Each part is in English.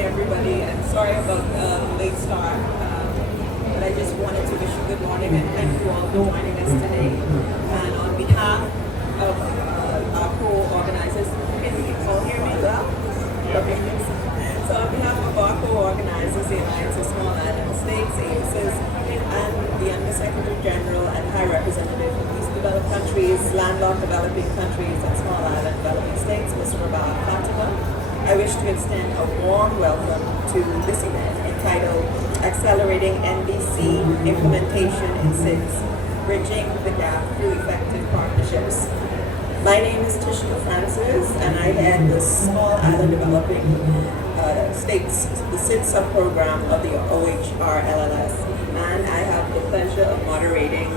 everybody, and sorry about the late start, but I just wanted to wish you good morning and thank you all for joining us today. And on behalf of our co-organizers, can you all hear me well? Okay. So on behalf of our co-organizers, the Alliance of Small Island States, ACES, and the Undersecretary General and High Representative of Least Developed Countries, Landlocked Developing Countries, and Small Island Developing States, Mr. Rabah Fatima, I wish to extend a warm welcome to this event entitled Accelerating NDC Implementation in SIDS, Bridging the Gap Through Effective Partnerships. My name is Tishka Francis, and I head the Small Island Developing States, the SIDS subprogram of the OHR LLS. And I have the pleasure of moderating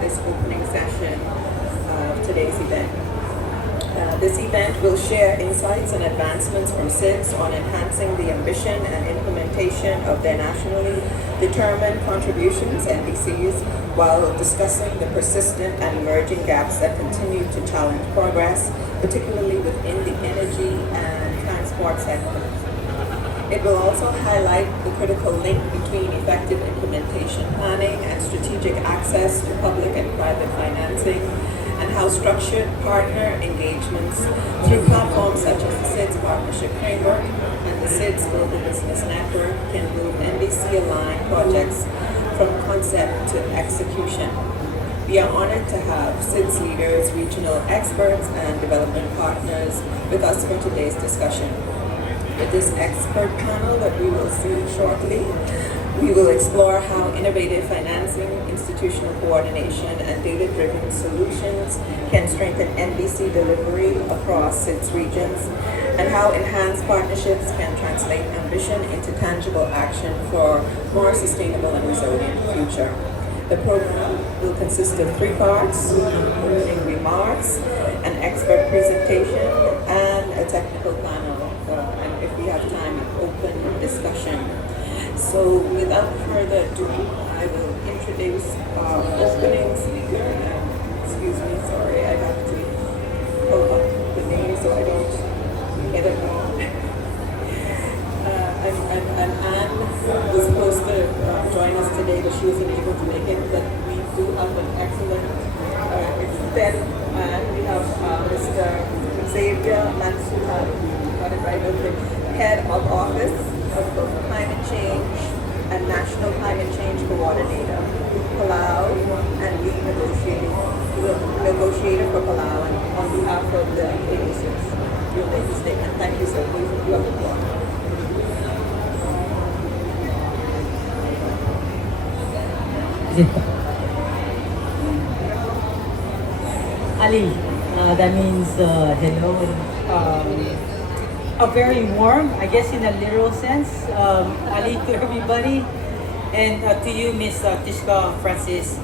this opening session of today's event. This event will share insights and advancements from SIDS on enhancing the ambition and implementation of their nationally determined contributions, NDCs, while discussing the persistent and emerging gaps that continue to challenge progress, particularly within the energy and transport sectors. It will also highlight the critical link between effective implementation planning and strategic access to public and private financing, and how structured partner engagements through platforms such as the SIDS Partnership Framework and the SIDS Global Business Network can move NDC-aligned projects from concept to execution. We are honored to have SIDS leaders, regional experts, and development partners with us for today's discussion. With this expert panel that we will see shortly, we will explore how innovative financing, institutional coordination, and data-driven solutions can strengthen NDC delivery across SIDS regions, and how enhanced partnerships can translate ambition into tangible action for more sustainable and resilient future. The program will consist of 3 parts: opening remarks, an expert presentation, and a technical panel. And if we have time, an open discussion. So without further ado, I will introduce our opening speaker. Excuse me, sorry, I have to pull up the name so I don't get it wrong. And Anne was supposed to join us today, but she wasn't able to make it. But we do have an excellent extend, and we have Mr. Xavier Mansuhan, got it right, okay, Head of Office of Climate Change and National Climate Change Coordinator, Palau, and lead negotiator for Palau, and on behalf of the ACES, you'll make a statement. Thank you, sir. You have the floor. Ali, that means hello and a very warm, I guess in a literal sense, Ali to everybody, and to you, Miss Tishka Francis,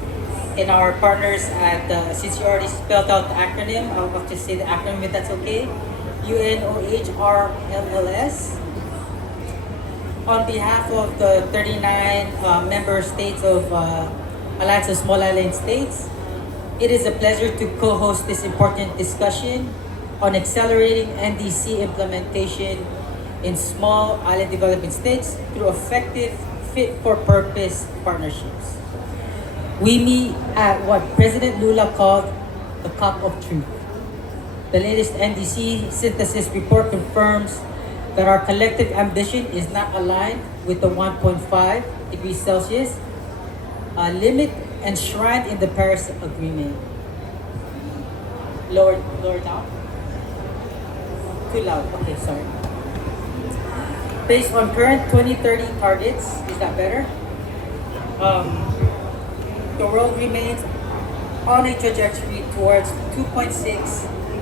and our partners at, since you already spelled out the acronym, I'll just say the acronym if that's okay, UNOHRLLS. On behalf of the 39 member states of Alliance of Small Island States, it is a pleasure to co-host this important discussion on accelerating NDC implementation in small island development states through effective fit-for-purpose partnerships. We meet at what President Lula called the cup of truth. The latest NDC synthesis report confirms that our collective ambition is not aligned with the 1.5 degrees Celsius limit enshrined in the Paris Agreement. Lower down. Too loud. Okay, sorry. Based on current 2030 targets, is that better? The world remains on a trajectory towards 2.6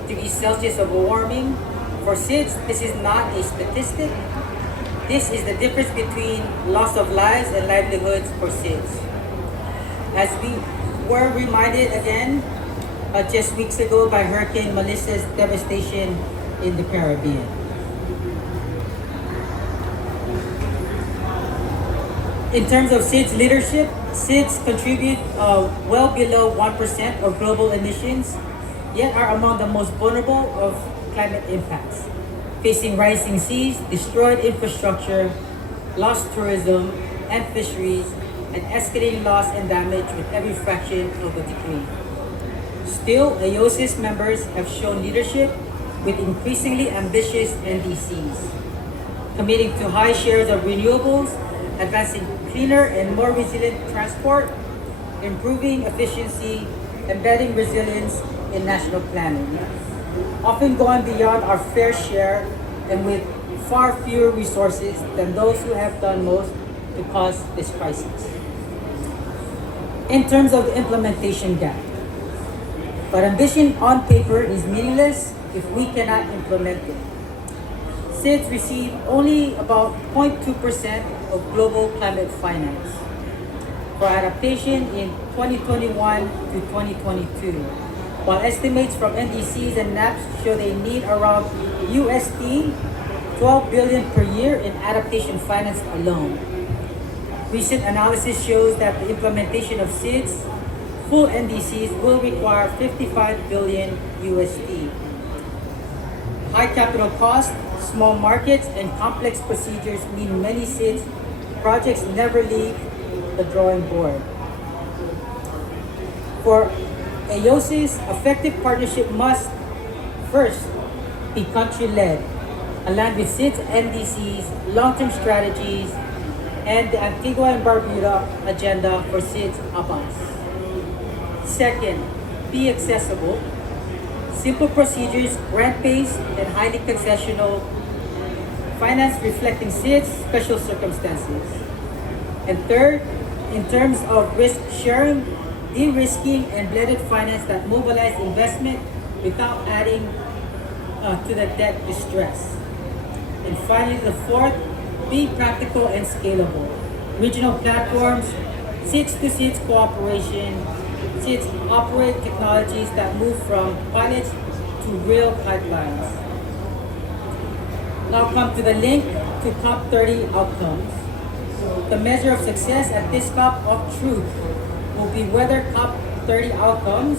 degrees Celsius of warming. For SIDS, this is not a statistic. This is the difference between loss of lives and livelihoods for SIDS. As we were reminded again just weeks ago by Hurricane Melissa's devastation in the Caribbean. In terms of SIDS leadership, SIDS contribute well below 1% of global emissions, yet are among the most vulnerable of climate impacts. facing rising seas, destroyed infrastructure, lost tourism and fisheries, and escalating loss and damage with every fraction of a degree. Still, AOSIS members have shown leadership with increasingly ambitious NDCs, committing to high shares of renewables, advancing cleaner and more resilient transport, improving efficiency, embedding resilience in national planning, often going beyond our fair share and with far fewer resources than those who have done most to cause this crisis. In terms of the implementation gap, but ambition on paper is meaningless if we cannot implement it. SIDS receive only about 0.2% of global climate finance for adaptation in 2021 to 2022, while estimates from NDCs and NAPs show they need around USD 12 billion per year in adaptation finance alone. Recent analysis shows that the implementation of SIDS full NDCs will require 55 billion USD. High capital costs, small markets, and complex procedures mean many SIDS projects never leave the drawing board. For AOSIS, effective partnership must first be country-led, aligned with SIDS NDCs, long-term strategies, and the Antigua and Barbuda agenda for SIDS ABAS. Second, be accessible, simple procedures, grant-based, and highly concessional, finance reflecting SIDS special circumstances. And third, in terms of risk sharing, de-risking and blended finance that mobilize investment without adding to the debt distress. And finally, the fourth, be practical and scalable. Regional platforms, SIDS to SIDS cooperation, SIDS operate technologies that move from pilots to real pipelines. Now come to the link to COP30 outcomes. The measure of success at this COP of truth will be whether COP30 outcomes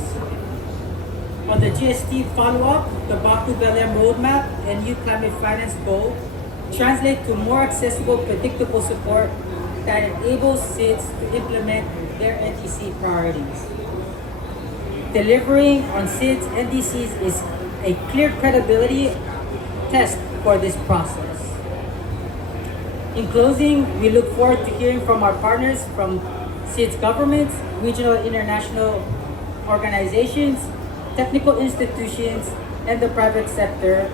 on the GST follow-up, the Baku-Belém roadmap, and new climate finance goal translate to more accessible, predictable support that enables SIDS to implement their NDC priorities. Delivering on SIDS NDCs is a clear credibility test for this process. In closing, we look forward to hearing from our partners from SIDS governments, regional and international organizations, technical institutions, and the private sector,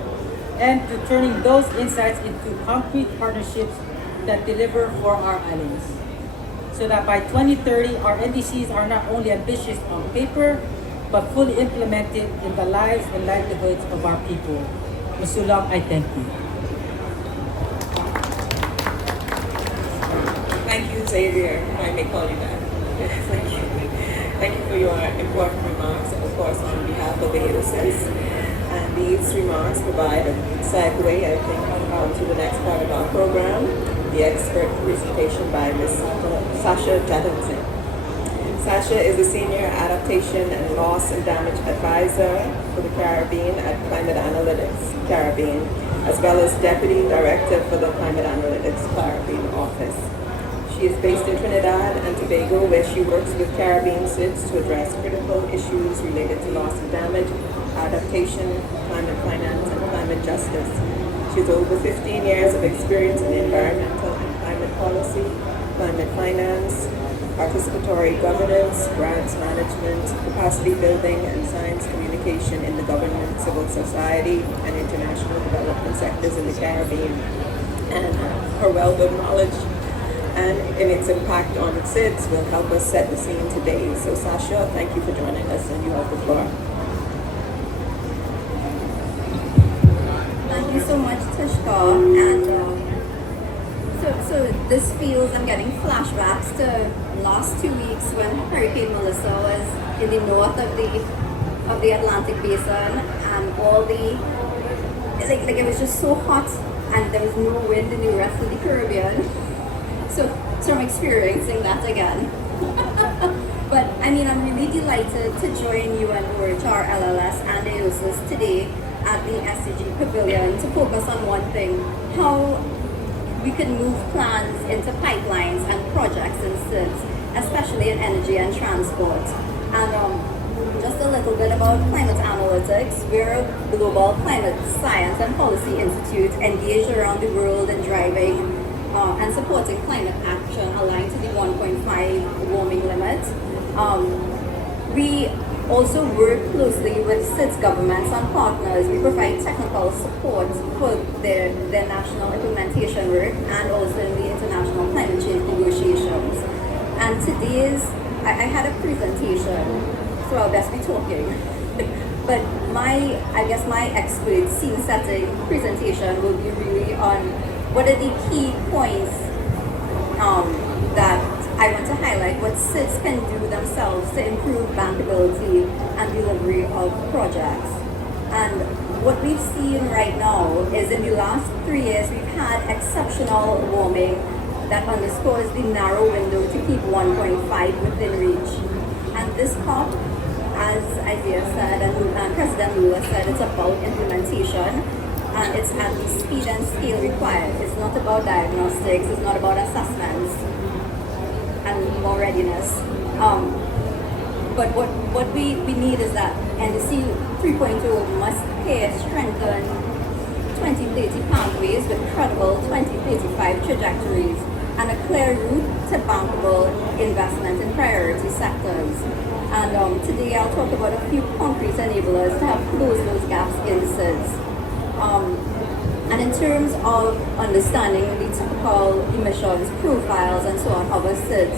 and to turning those insights into concrete partnerships that deliver for our islands. So that by 2030, our NDCs are not only ambitious on paper, but fully implemented in the lives and livelihoods of our people. Masulang, I thank you. Thank you, Xavier. I may call you that. Thank you. Thank you for your important remarks, of course, on behalf of the AOSIS. And these remarks provide a segue, I think, to the next part of our program, the expert presentation by Ms. Sasha Jatinson. Sasha is a senior adaptation and loss and damage advisor for the Caribbean at Climate Analytics Caribbean, as well as deputy director for the Climate Analytics Caribbean office. She is based in Trinidad and Tobago, where she works with Caribbean SIDS to address critical issues related to loss and damage, adaptation, climate finance, and climate justice. She has over 15 years of experience in environmental and climate policy, climate finance, participatory governance, grants management, capacity building, and science communication in the government, civil society, and international development sectors in the Caribbean. And her wealth of knowledge and in its impact on SIDS will help us set the scene today. So Sasha, thank you for joining us, and you have the floor. Thank you so much, Tishka. And so this feels, I'm getting flashbacks to last 2 weeks when Hurricane Melissa was in the north of the Atlantic Basin, and all the like it was just so hot, and there was no wind in the rest of the Caribbean. So I'm experiencing that again. But I mean, I'm really delighted to join you and OHR LLS and AOSIS today at the SCG Pavilion to focus on one thing: how we can move plans into pipelines and projects in SIDS, especially in energy and transport. And just a little bit about climate analytics. We're a global climate science and policy institute engaged around the world in driving and supporting climate action aligned to the 1.5 warming limit. We also work closely with SIDS governments and partners. We provide technical support for their national implementation work and also in the international climate change negotiations. And I had a presentation, so I'll best be talking. But my expert scene setting presentation will be really on what are the key points that I want to highlight, what SIDS can do themselves to improve bankability and delivery of projects. And what we've seen right now is in the last 3 years, we've had exceptional warming that underscores the narrow window to keep 1.5 within reach. And this COP, as Isaiah said and President Lula said, it's about implementation and it's at the speed and scale required. It's not about diagnostics, it's not about assessments and more readiness. But what we need is that NDC 3.0 must strengthen 2030 pathways with credible 2035 trajectories and a clear route to bankable investment in priority sectors. And today I'll talk about a few concrete enablers to help close those gaps in SIDS. And in terms of understanding the typical emissions profiles and so on of a SIDS,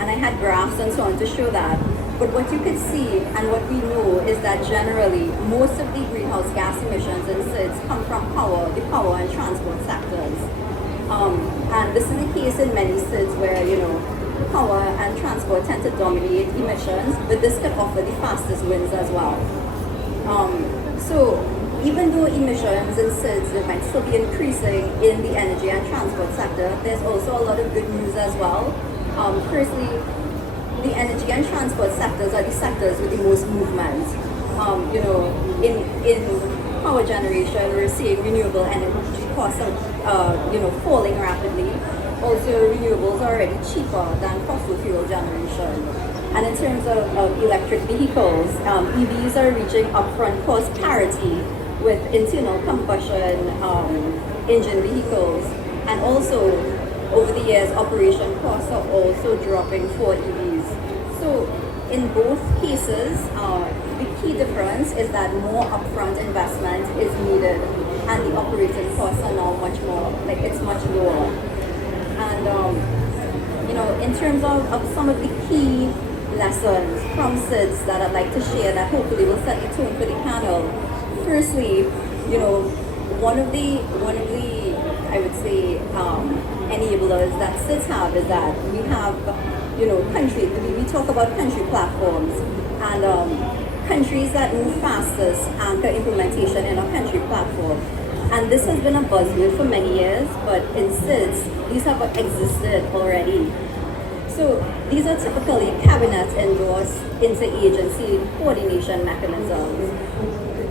and I had graphs and so on to show that, but what you can see and what we know is that generally most of the greenhouse gas emissions in SIDS come from the power and transport sectors. And this is the case in many SIDS where, power and transport tend to dominate emissions, but this can offer the fastest wins as well. So even though emissions in SIDS might still be increasing in the energy and transport sector, there's also a lot of good news as well. Firstly, the energy and transport sectors are the sectors with the most movement. In power generation, we're seeing renewable energy costs falling rapidly. Also, renewables are already cheaper than fossil fuel generation. And in terms of electric vehicles, EVs are reaching upfront cost parity with internal combustion engine vehicles. And also, over the years, operation costs are also dropping for EVs. So, in both cases, the key difference is that more upfront investment is needed and the operating costs are now much lower. And, in terms of some of the key lessons from SIDS that I'd like to share that hopefully will set the tone for the panel. Firstly, one of the I would say enablers that SIDS have is that we have we talk about country platforms and countries that move fastest anchor implementation in a country platform. And this has been a buzzword for many years, but in SIDS, these have existed already. So these are typically cabinet-endorsed interagency coordination mechanisms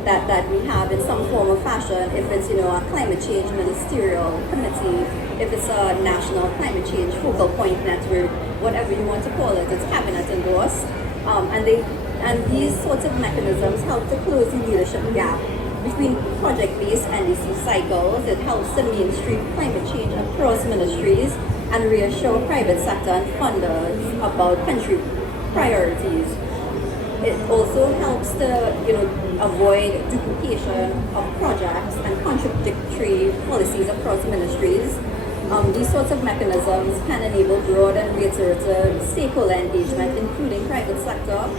that we have in some form or fashion, if it's a climate change ministerial committee, if it's a national climate change focal point network, whatever you want to call it, it's cabinet-endorsed. And these sorts of mechanisms help to close the leadership gap between project-based NDC cycles. It helps to mainstream climate change across ministries and reassure private sector and funders about country priorities. It also helps to avoid duplication of projects and contradictory policies across ministries. These sorts of mechanisms can enable broad and reiterative stakeholder engagement, including private sector,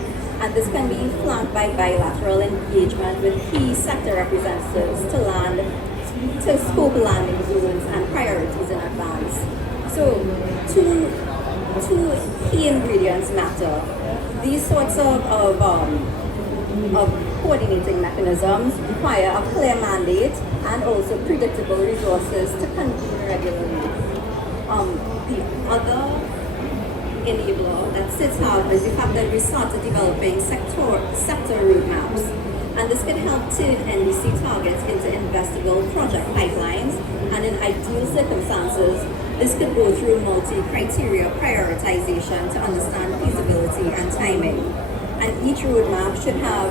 and this can be flanked by bilateral engagement with key sector representatives to scope landing zones and priorities in advance. So two key ingredients matter. These sorts of coordinating mechanisms require a clear mandate and also predictable resources to convene regularly. The other enabler that SIDS have is the fact that we started developing sector roadmaps. And this could help turn NDC targets into investable project pipelines, and in ideal circumstances, this could go through multi-criteria prioritization to understand feasibility and timing. And each roadmap should have,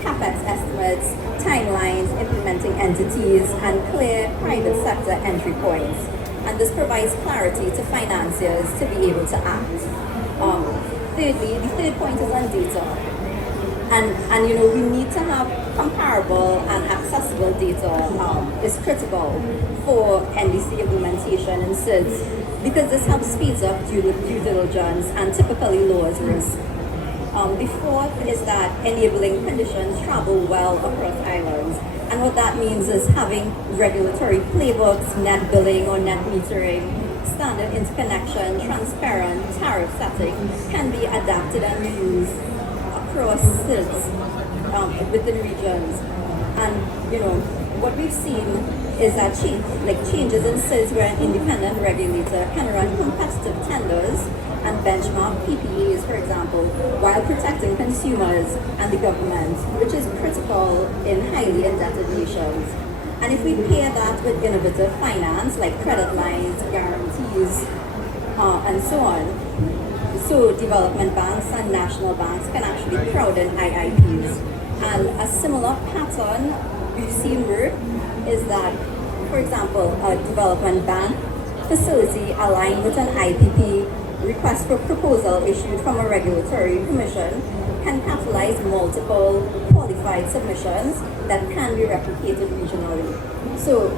capex estimates, timelines, implementing entities, and clear private sector entry points. And this provides clarity to financiers to be able to act. Thirdly, the third point is on data. And we need to have comparable and accessible data is critical for NDC implementation in SIDS, because this helps speeds up due diligence and typically lowers risk. The fourth is that enabling conditions travel well across islands. And what that means is having regulatory playbooks, net billing or net metering, standard interconnection, transparent tariff setting can be adapted and used across SIDS within regions. And what we've seen is that changes in SIDS where an independent regulator can run competitive tenders and benchmark PPAs, for example, while protecting consumers and the government, which is critical in highly indebted nations. And if we pair that with innovative finance like credit lines, guarantees, and so on, so development banks and national banks can actually crowd in IIPs. And a similar pattern we've seen work is that, for example, a development bank facility aligned with an IPP request for proposal issued from a regulatory commission can catalyze multiple qualified submissions that can be replicated regionally. So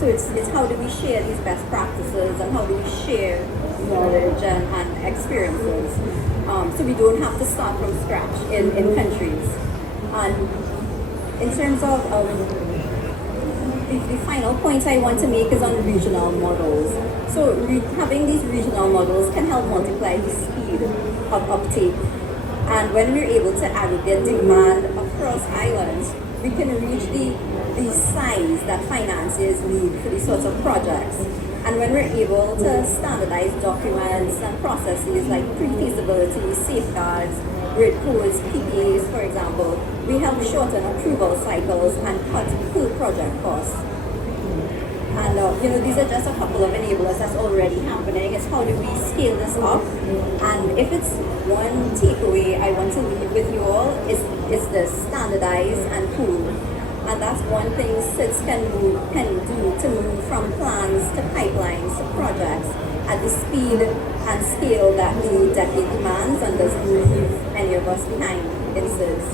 it's how do we share these best practices and how do we share knowledge and experiences, so we don't have to start from scratch in countries. And in terms of the final point I want to make is on regional models. So having these regional models can help multiply the speed of uptake. And when we're able to aggregate demand across islands, we can reach the size that financiers need for these sorts of projects. And when we're able to standardize documents and processes like pre-feasibility, safeguards, grid codes, PPAs, for example, we help shorten approval cycles and cut full project costs. And these are just a couple of enablers that's already happening. It's how do we scale this up? And if it's one takeaway I want to leave with you all, is this: standardize and pool. And that's one thing SIDS can do to move from plans to pipelines to projects at the speed and scale that the decade demands, and doesn't leave any of us behind in SIDS.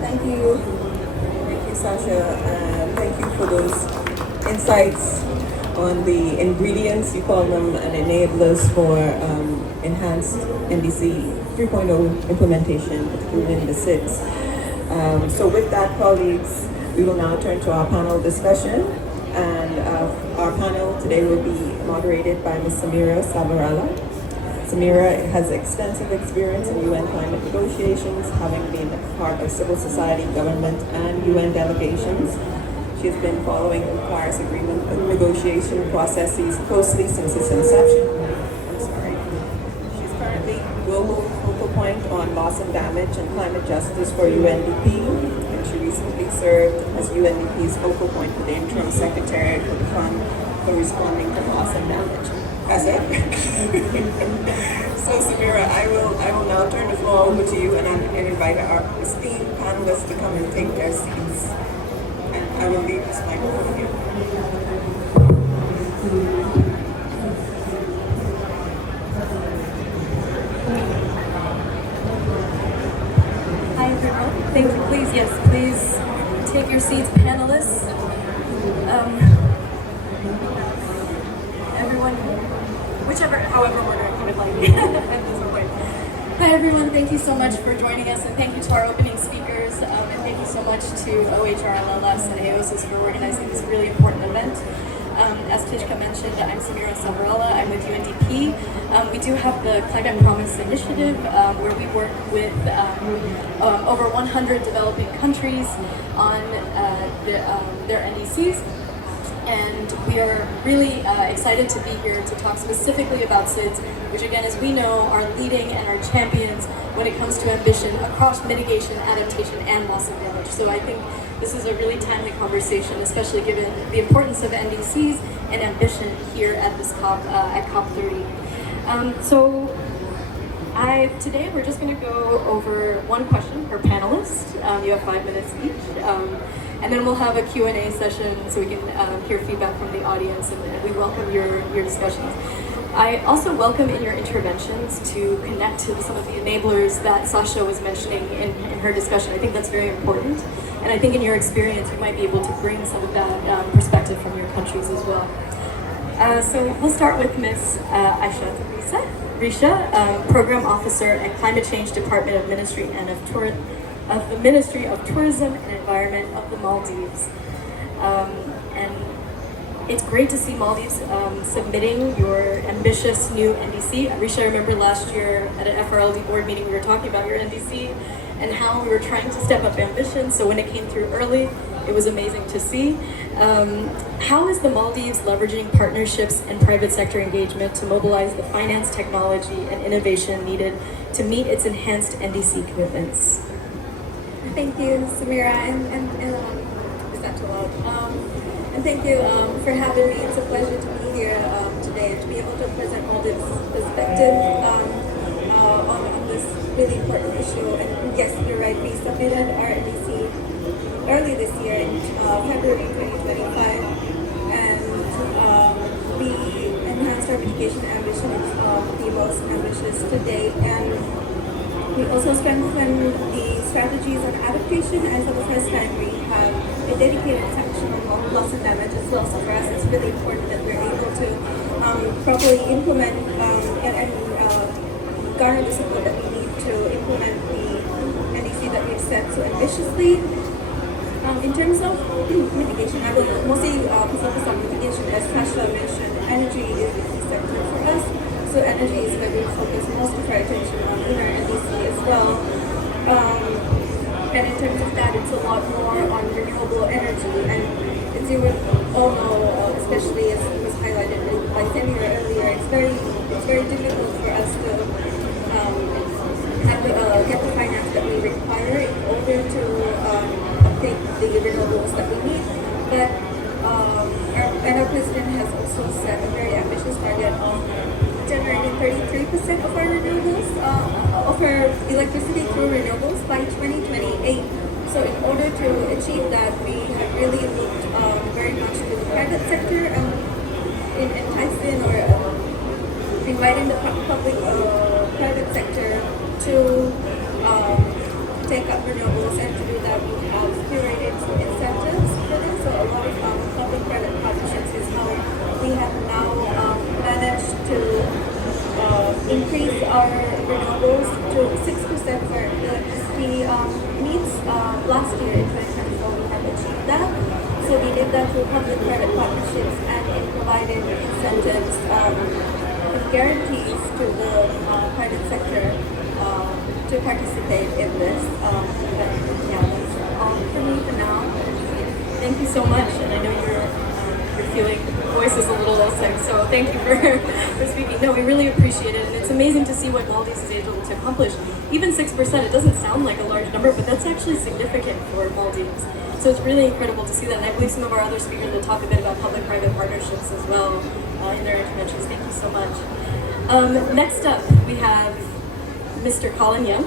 Thank you. Thank you, Sasha. Thank you for those insights on the ingredients, you call them, and enablers for enhanced NDC 3.0 implementation, particularly in the SIDS. So with that, colleagues, we will now turn to our panel discussion. And our panel today will be moderated by Ms. Samira Savarala. Samira has extensive experience in UN climate negotiations, having been part of civil society, government, and UN delegations. She has been following the Paris Agreement negotiation processes closely since its inception. She's currently global focal point on loss and damage and climate justice for UNDP, and she recently served as UNDP's focal point for the interim secretariat for the Fund for Responding to Loss and Damage. That's it. So Samira, I will now turn the floor over to you, and I'm going to invite our esteemed panelists to come and take their seats. I will leave this microphone here. Hi everyone. Thank you. Please take your seats, panelists. Everyone, however order you would like at this point. Hi everyone, thank you so much for joining us, and thank you to our opening speakers, and thank you so much to OHRLLS and AOSIS for organizing this really important event. As Tishka mentioned, I'm Samira Savarala. I'm with UNDP. We do have the Climate Promise Initiative, where we work with over 100 developing countries on their NDCs. And we are really excited to be here to talk specifically about SIDS, which again, as we know, are leading and are champions when it comes to ambition across mitigation, adaptation, and loss of damage. So I think this is a really timely conversation, especially given the importance of NDCs and ambition here at this COP, at COP30. Today we're just going to go over one question per panelist. You have 5 minutes each. And then we'll have a Q&A session so we can hear feedback from the audience, and we welcome your discussions. I also welcome in your interventions to connect to some of the enablers that Sasha was mentioning in her discussion. I think that's very important. And I think in your experience, you might be able to bring some of that perspective from your countries as well. So we'll start with Ms. Aisha Risha, Program Officer at Climate Change Department of Ministry and of the Ministry of Tourism and Environment of the Maldives. And it's great to see Maldives submitting your ambitious new NDC. Risha, I remember last year at an FRLD board meeting, we were talking about your NDC and how we were trying to step up ambition. So when it came through early, it was amazing to see. How is the Maldives leveraging partnerships and private sector engagement to mobilize the finance, technology, and innovation needed to meet its enhanced NDC commitments? Thank you, Samira, and is that too loud? And thank you for having me. It's a pleasure to be here today and to be able to present all this perspective on this really important issue. And yes, you're right, we submitted our NDC early this year in February 2025, and we enhanced our mitigation ambition of the most ambitious to date, and we also strengthened the strategies on adaptation, and for the first time we have a dedicated section on loss and damage as well. So for us it's really important that we're able to properly implement and garner the support that we need to implement the NDC that we've set so ambitiously. In terms of mitigation, I will mostly focus on mitigation. As Tasha mentioned, energy is a key sector for us. So energy is where we focus most of our attention on in our NDC as well. And in terms of that, it's a lot more on renewable energy. And as you would all know, especially as it was highlighted by Samira earlier, it's very difficult for us to get the finance that we require in order to take the renewables that we need. But our president has also set a very ambitious target of generating 33% of our renewables, of our electricity through renewables by 2028. So in order to achieve that, we have really looked very much to the private sector in enticing or inviting the private sector to take up renewables, and to do that we have curated some incentives for this. So a lot of public-private partnerships is how we have now managed to increase our renewables to 6% of our electricity needs. Last year in 2024 we have achieved that. So we did that through public-private partnerships, and it provided incentives and guarantees to the private sector to participate in this. But yeah, that's all for me for now. Thank you so much, and I know you're feeling your voice is a little sick, so thank you for speaking. No, we really appreciate it, and it's amazing to see what Maldives is able to accomplish. Even 6%, it doesn't sound like a large number, but that's actually significant for Maldives. So it's really incredible to see that, and I believe some of our other speakers will talk a bit about public-private partnerships as well in their interventions. Thank you so much. Next up, we have Mr. Colin Young,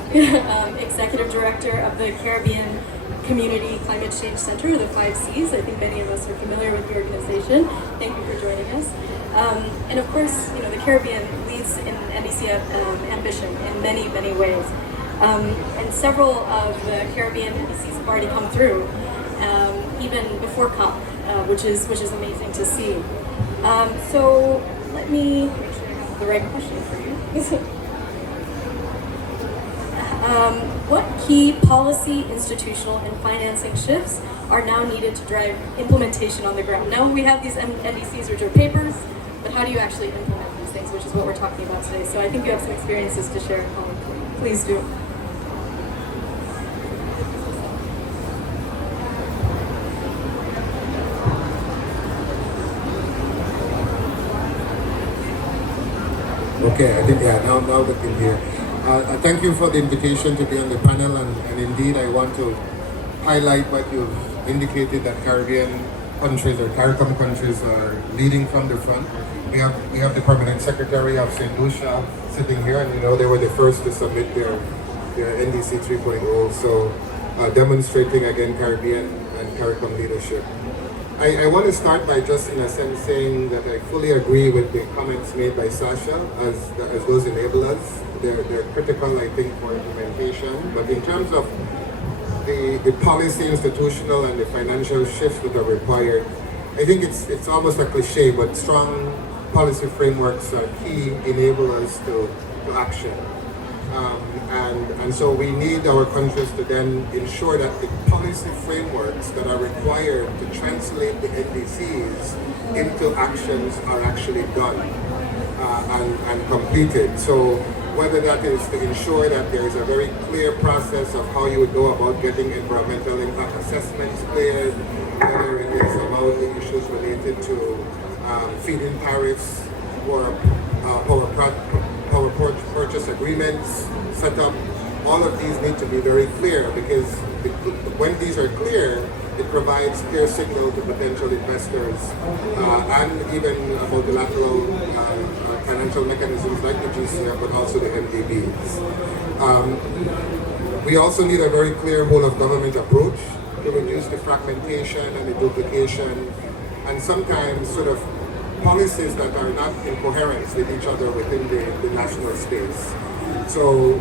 Executive Director of the Caribbean Community Climate Change Center, or the 5 Cs. I think many of us are familiar with the organization. Thank you for joining us. And of course, you know, the Caribbean leads in NDC ambition in many, many ways. And several of the Caribbean NDCs have already come through, even before COP, which is amazing to see. So let me make sure I have the right question for you. What key policy, institutional, and financing shifts are now needed to drive implementation on the ground? Now we have these NDCs, which are papers, but how do you actually implement these things, which is what we're talking about today. So I think you have some experiences to share, Colin. Please do. Okay, I think, yeah, now we can hear. Thank you for the invitation to be on the panel, and indeed I want to highlight what you've indicated, that Caribbean countries or CARICOM countries are leading from the front. We have the Permanent Secretary of St. Lucia sitting here, and they were the first to submit their NDC 3.0, so demonstrating again Caribbean and CARICOM leadership. I want to start by just in a sense saying that I fully agree with the comments made by Sasha as those enablers. They're critical, I think, for implementation. But in terms of the policy, institutional, and the financial shifts that are required, I think it's almost a cliche, but strong policy frameworks are key enablers to action. And so we need our countries to then ensure that the policy frameworks that are required to translate the NDCs into actions are actually done and completed. So whether that is to ensure that there is a very clear process of how you would go about getting environmental impact assessments cleared, whether it is about the issues related to feed-in tariffs or power purchase agreements set up. All of these need to be very clear, because when these are clear, it provides clear signal to potential investors and even multilateral financial mechanisms like the GCF, but also the MDBs. We also need a very clear whole of government approach to reduce the fragmentation and the duplication, and sometimes sort of policies that are not in coherence with each other within the national space. So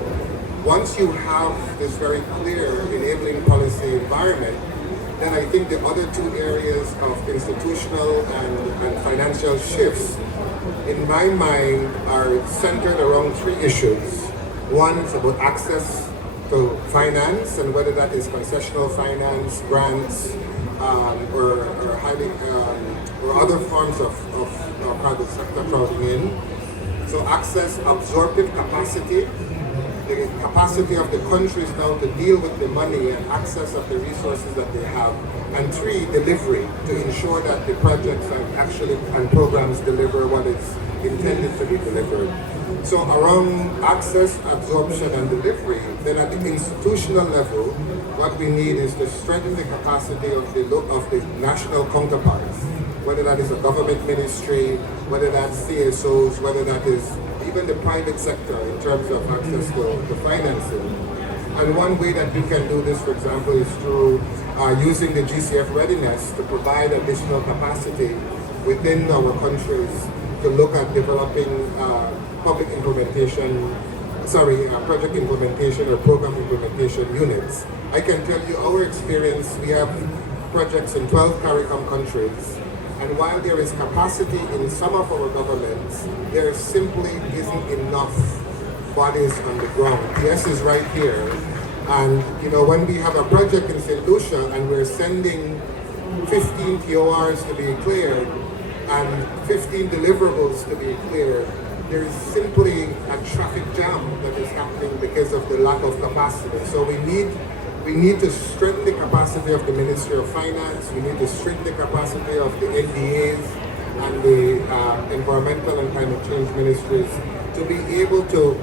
once you have this very clear enabling policy environment, then I think the other two areas of institutional and financial shifts, in my mind, are centered around three issues. One is about access to finance, and whether that is concessional finance, grants, or highly or other forms of private sector crowding in. So access, absorptive capacity, the capacity of the countries now to deal with the money and access of the resources that they have. And three, delivery, to ensure that the projects and programs deliver what is intended to be delivered. So around access, absorption, and delivery, then at the institutional level, what we need is to strengthen the capacity of the national counterparts, whether that is a government ministry, whether that's CSOs, whether that is even the private sector in terms of access to financing. And one way that we can do this, for example, is through using the GCF readiness to provide additional capacity within our countries to look at developing project implementation or program implementation units. I can tell you our experience, we have projects in 12 CARICOM countries, and while there is capacity in some of our governments, there simply isn't enough bodies on the ground. PS is right here, and when we have a project in St. Lucia and we're sending 15 TORs to be cleared and 15 deliverables to be cleared, there is simply a traffic jam that is happening because of the lack of capacity. So we need to strengthen the capacity of the Ministry of Finance. We need to strengthen the capacity of the NDAs and the environmental and climate change ministries to be able to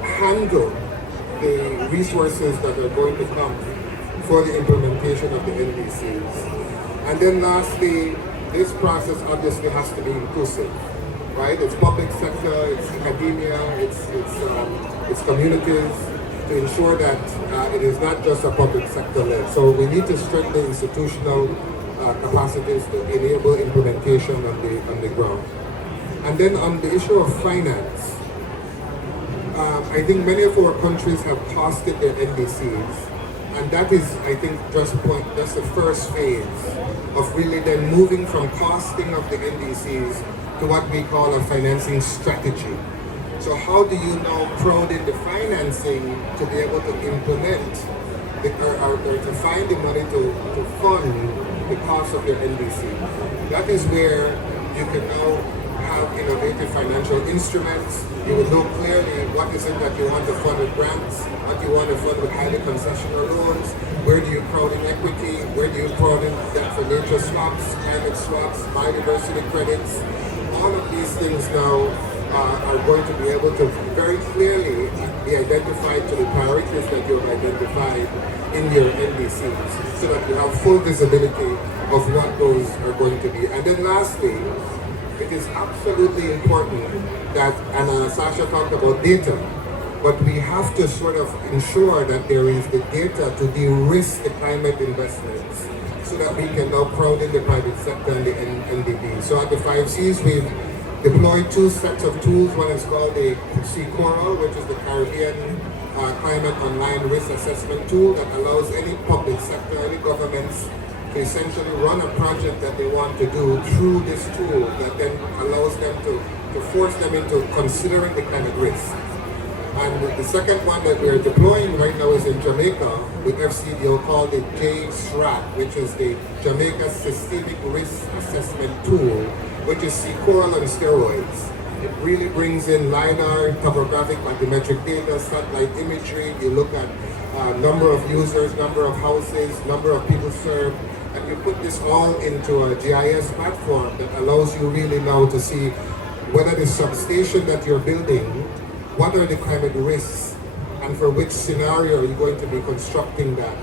handle the resources that are going to come for the implementation of the NDCs. And then lastly, this process obviously has to be inclusive, right? It's public sector, it's academia, it's communities, to ensure that it is not just a public sector led. So we need to strengthen institutional capacities to enable implementation on the ground. And then on the issue of finance, I think many of our countries have costed their NDCs, and that is, I think, just the first phase of really then moving from costing of the NDCs to what we call a financing strategy. So how do you now crowd in the financing to be able to implement or to find the money to fund the cost of your NDC? That is where you can now have innovative financial instruments. You will know clearly what is it that you want to fund with grants, what you want to fund with highly concessional loans, where do you crowd in equity, where do you crowd in debt for nature swaps, climate swaps, biodiversity credits, all of these things now are going to be able to very clearly be identified to the priorities that you have identified in your NDCs, so that you have full visibility of what those are going to be. And then lastly, it is absolutely important that, and Sasha talked about data, but we have to sort of ensure that there is the data to de-risk the climate investments, so that we can now crowd in the private sector and the NDB. So at the 5Cs, we've deployed 2 sets of tools. One is called the Coral, which is the Caribbean Climate Online Risk Assessment tool that allows any public sector, any governments to essentially run a project that they want to do through this tool that then allows them to force them into considering the climate risk. And the second one that we're deploying right now is in Jamaica with FCDO, called the JSRAT, which is the Jamaica Systemic Risk Assessment Tool, which is Coral on steroids. It really brings in LiDAR, topographic bathymetric data, satellite imagery. You look at number of users, number of houses, number of people served, and you put this all into a GIS platform that allows you really now to see whether the substation that you're building, what are the climate risks, and for which scenario are you going to be constructing that.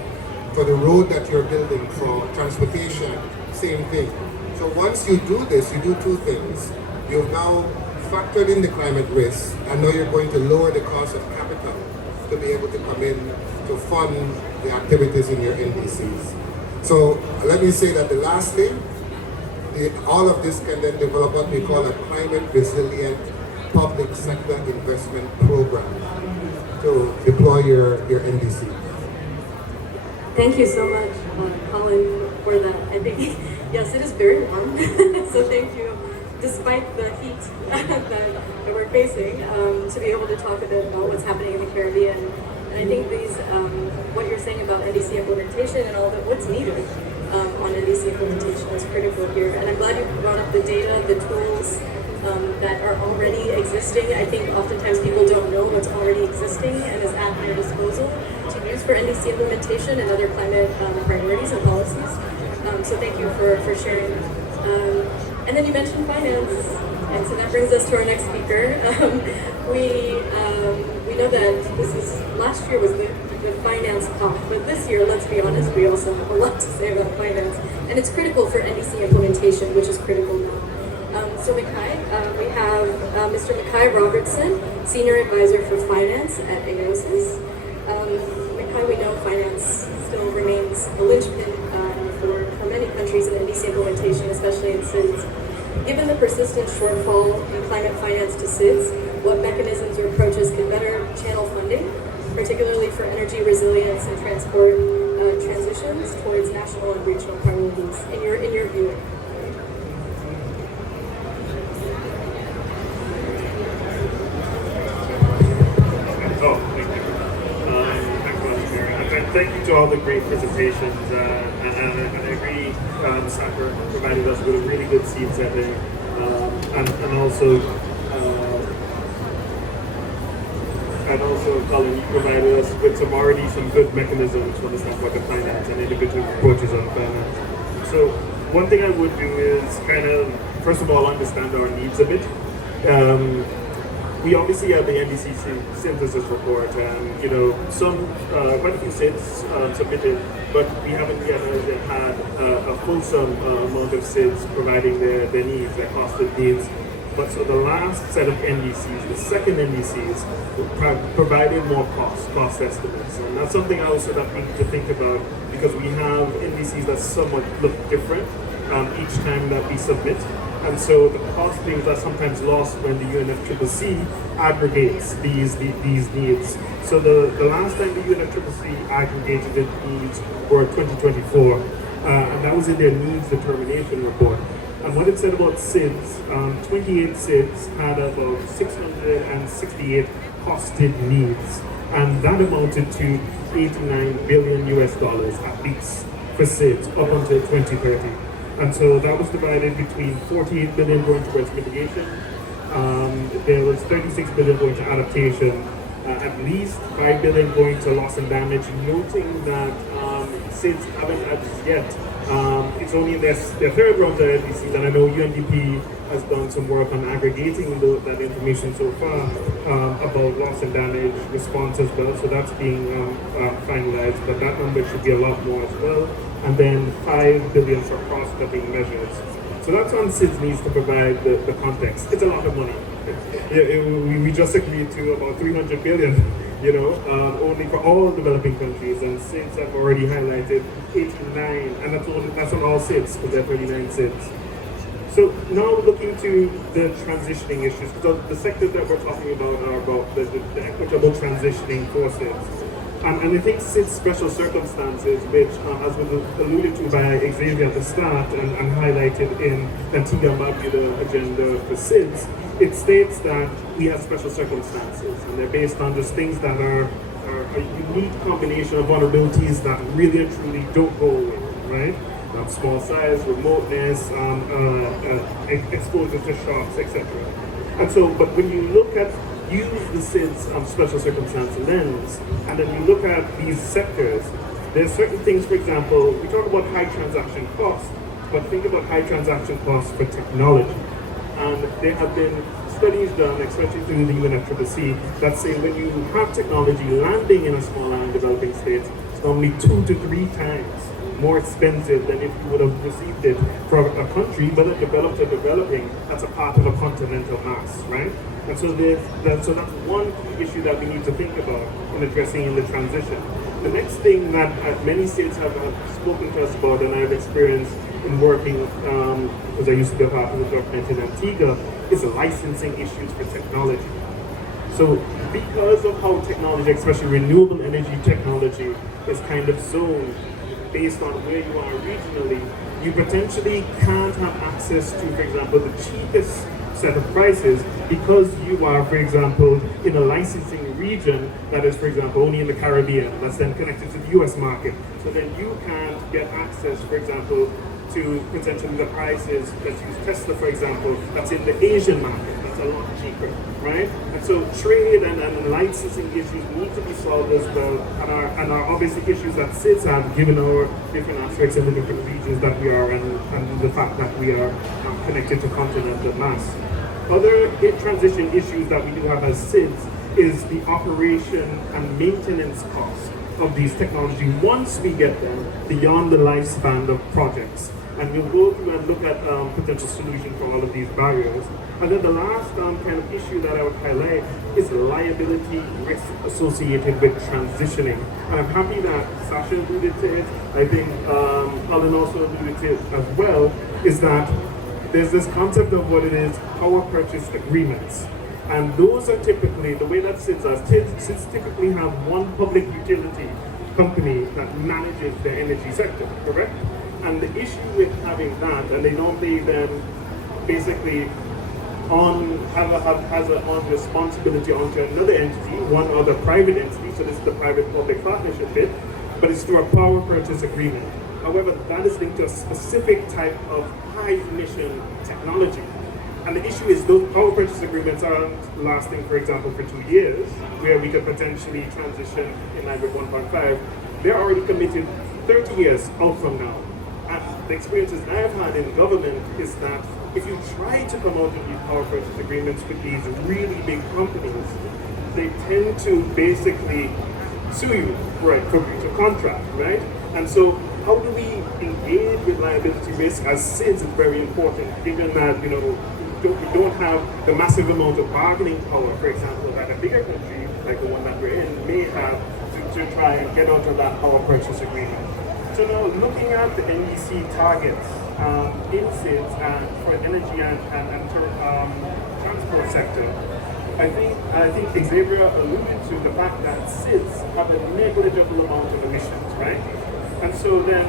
For the road that you're building, for transportation, same thing. So once you do this, you do 2 things. You've now factored in the climate risk, and now you're going to lower the cost of capital to be able to come in to fund the activities in your NDCs. So let me say that the last thing, all of this can then develop what we call a climate resilient public sector investment program to deploy your NDC. Thank you so much, Colin, for that. I think, yes, it is very warm, so thank you. Despite the heat that we're facing, to be able to talk a bit about what's happening in the Caribbean. And I think these, what you're saying about NDC implementation and all that, what's needed on NDC implementation is critical here. And I'm glad you brought up the data, the tools that are already existing. I think oftentimes people don't know what's already existing and is at their disposal to use for NDC implementation and other climate priorities and policies. So thank you for sharing. And then you mentioned finance, and so that brings us to our next speaker. We know that last year was the finance COP, but this year, let's be honest, we also have a lot to say about finance, and it's critical for NDC implementation, which is critical now. So Mackay, we have Mr. Mackay Robertson, Senior Advisor for Finance at AOSIS. Mackay, we know finance still remains a linchpin for many countries in NDC implementation, especially in SIDS. Given the persistent shortfall in climate finance to SIDS, what mechanisms or approaches can better channel funding, particularly for energy resilience and transport transitions towards national and regional priorities, in your view? Thank you to all the great presentations, and I agree, Sacker provided us with a really good scene setting, and also Colin, you provided us with some good mechanisms to understand what the finance and individual approaches on finance. So one thing I would do is kind of, first of all, understand our needs a bit. We obviously have the NDC synthesis report, and quite a few SIDS submitted, but we haven't yet had a fulsome amount of SIDS providing their needs, their costed needs. But so the last set of NDCs, the second NDCs, provided more cost estimates, and that's something else that we need to think about, because we have NDCs that somewhat look different each time that we submit. And so the costings are sometimes lost when the UNFCCC aggregates these needs. So the last time the UNFCCC aggregated the needs were 2024, and that was in their needs determination report. And what it said about SIDS, 28 SIDS had about 668 costed needs, and that amounted to $89 billion at least for SIDS up until 2030. And so that was divided between 48 billion going towards mitigation. There was 36 billion going to adaptation, at least 5 billion going to loss and damage, noting that SIDS haven't as yet it's only their third round of NDCs, and I know UNDP has done some work on aggregating that information so far about loss and damage response as well. So that's being finalized, but that number should be a lot more as well. And then 5 billion for cross-cutting measures. So that's on SIDS needs to provide the context. It's a lot of money. We just agreed to about 300 billion, only for all developing countries, and SIDS have already highlighted 89, and that's on all SIDS, because there are 39 SIDS. So now looking to the transitioning issues, because the sectors that we're talking about are about the equitable transitioning for SIDS. And I think SIDS special circumstances, which as was alluded to by Xavier at the start and highlighted in Antigua and Barbuda agenda for SIDS, it states that we have special circumstances, and they're based on just things that are a unique combination of vulnerabilities that really and truly don't go away, right? Small size, remoteness, exposure to shocks, etc. And so, but when you use the SIDS special circumstance lens, and then you look at these sectors, there's certain things, for example, we talk about high transaction costs, but think about high transaction costs for technology. And there have been studies done, especially through the UNFCCC, that say when you have technology landing in a small island developing state, it's normally 2 to 3 times more expensive than if you would have received it from a country, whether developed or developing, that's a part of a continental mass, right? And so that's one key issue that we need to think about in addressing in the transition. The next thing that many states have spoken to us about, and I've experienced in working, because I used to be a part of the government in Antigua, is licensing issues for technology. So because of how technology, especially renewable energy technology, is kind of zoned based on where you are regionally, you potentially can't have access to, for example, the cheapest set of prices because you are, for example, in a licensing region that is, for example, only in the Caribbean, that's then connected to the US market. So then you can't get access, for example, to potentially the prices, let's use Tesla, for example, that's in the Asian market. That's a lot cheaper, right? And so trade and licensing issues need to be solved as well, and are obviously issues that SIDS have, given our different aspects in the different regions that we are and the fact that we are connected to continental mass. Other transition issues that we do have as SIDS is the operation and maintenance costs of these technologies once we get them beyond the lifespan of projects. And we'll go through and look at potential solutions for all of these barriers. And then the last kind of issue that I would highlight is liability risk associated with transitioning. And I'm happy that Sasha alluded to it. I think Alan also alluded to it as well, is that there's this concept of what it is, power purchase agreements. And those are typically, the way that SIDS typically have one public utility company that manages the energy sector, correct? And the issue with having that, and they normally then basically has on responsibility onto another entity, one other private entity, so this is the private-public partnership bit, but it's through a power purchase agreement. However, that is linked to a specific type of high-emission technology. And the issue is those power purchase agreements aren't lasting, for example, for 2 years, where we could potentially transition in line with 1.5. They're already committed 30 years out from now. And the experiences I've had in government is that if you try to come out with these power purchase agreements with these really big companies, they tend to basically sue you, right, for breach of contract, right? And so how do we engage with liability risk as SIDS is very important, given that, we don't have the massive amount of bargaining power, for example, that a bigger country like the one that we're in may have to try and get out of that power purchase agreement. So now looking at the NDC targets in SIDS and for energy and transport sector, I think Xavier alluded to the fact that SIDS have a negligible amount of emissions, right? And so then